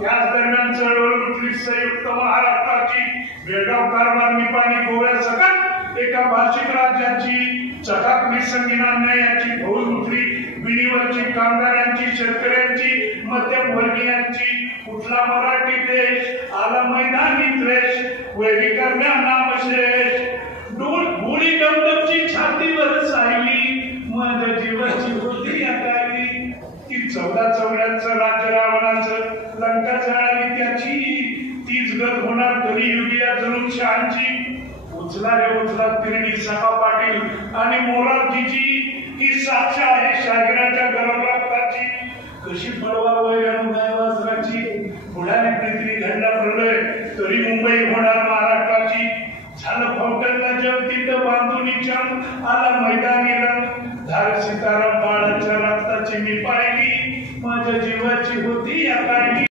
त्याच दरम्यान चळवळ उठली संयुक्त महाराष्ट्राची, बेळगाव कारवार निपाणी गोव्यासकट एका भाषिक राज्याची, चकाकली संगीन अन्यायाची फौज उठली, बिडीवरची, कामगारांची, शेतकऱ्यांची, मध्यमवर्गीयांची. कुठला मराठी देश आला मैदानी द्वेष, वैरी करण्या नामशेष. गोळी डमडमची छातीवर सायली, माझ्या जीवाची होती अकाली. ती 14 चौऱ्यांचं राज्य रावणाचं, लंका जळाली त्याची, तीच गत होणार तरी युगिया जणू शहांची. उचला रे उचला तिरडी सभा पाटील आणि मोरारजीची, ही साक्ष आहे शाहिराच्या गरम रक्ताची. कशी पळवा वैरण गायवा